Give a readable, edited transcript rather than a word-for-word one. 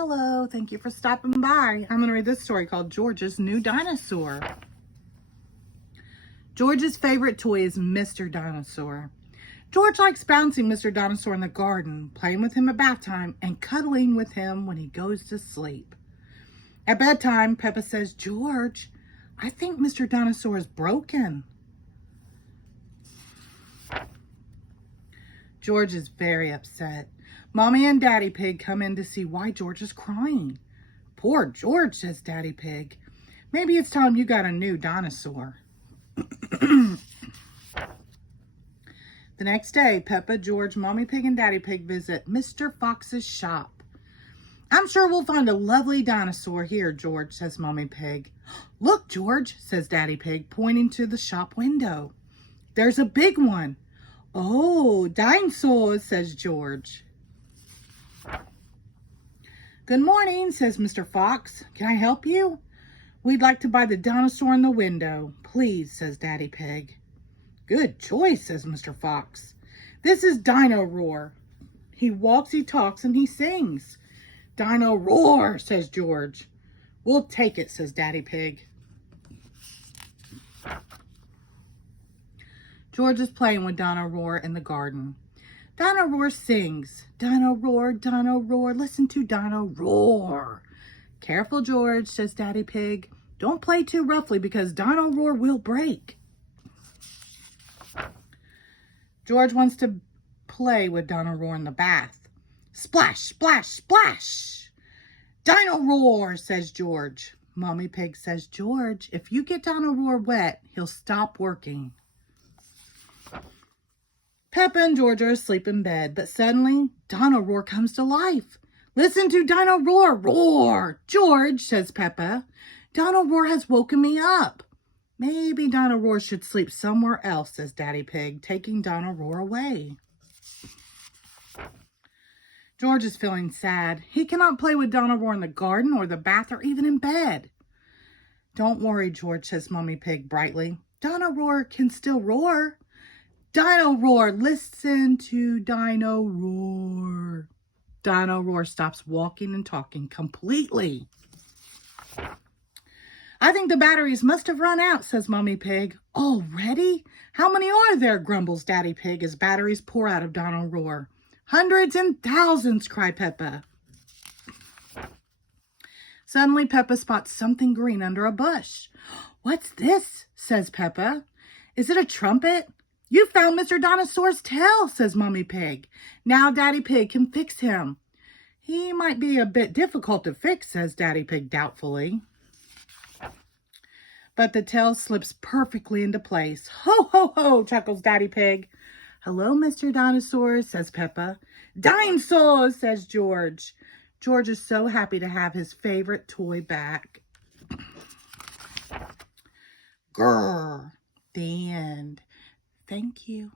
Hello, thank you for stopping by. I'm going to read this story called George's New Dinosaur. George's favorite toy is Mr. Dinosaur. George likes bouncing Mr. Dinosaur in the garden, playing with him at bath time, and cuddling with him when he goes to sleep. At bedtime, Peppa says, "George, I think Mr. Dinosaur is broken." George is very upset. Mommy and Daddy Pig come in to see why George is crying. "Poor George," says Daddy Pig. "Maybe it's time you got a new dinosaur." The next day, Peppa, George, Mommy Pig, and Daddy Pig visit Mr. Fox's shop. "I'm sure we'll find a lovely dinosaur here, George," says Mommy Pig. "Look, George," says Daddy Pig, pointing to the shop window. "There's a big one." "Oh, dinosaur," says George. "Good morning," says Mr. Fox. "Can I help you?" "We'd like to buy the dinosaur in the window, please," says Daddy Pig. "Good choice," says Mr. Fox. "This is Dino Roar. He walks, he talks, and he sings." "Dino Roar," says George. "We'll take it," says Daddy Pig. George is playing with Dino Roar in the garden. Dino Roar sings, Dino Roar, listen to Dino Roar." "Careful, George," says Daddy Pig. "Don't play too roughly because Dino Roar will break." George wants to play with Dino Roar in the bath. "Splash, splash, splash!" "Dino Roar," says George. Mommy Pig says, "George, if you get Dino Roar wet, he'll stop working." Peppa and George are asleep in bed, but suddenly Dino Roar comes to life. "Listen to Dino Roar, roar!" "George," says Peppa, "Dino Roar has woken me up." "Maybe Dino Roar should sleep somewhere else," says Daddy Pig, taking Dino Roar away. George is feeling sad. He cannot play with Dino Roar in the garden or the bath or even in bed. "Don't worry, George," says Mommy Pig brightly. "Dino Roar can still roar." "Dino Roar, listen to Dino Roar." Dino Roar stops walking and talking completely. "I think the batteries must have run out," says Mommy Pig. "Already? How many are there?" grumbles Daddy Pig as batteries pour out of Dino Roar. "Hundreds and thousands," cry Peppa. Suddenly Peppa spots something green under a bush. "What's this?" says Peppa. "Is it a trumpet?" "You found Mr. Dinosaur's tail," says Mommy Pig. "Now Daddy Pig can fix him." "He might be a bit difficult to fix," says Daddy Pig doubtfully. But the tail slips perfectly into place. "Ho, ho, ho," chuckles Daddy Pig. "Hello, Mr. Dinosaur," says Peppa. "Dinosaur," says George. George is so happy to have his favorite toy back. Grrr. The end. Thank you.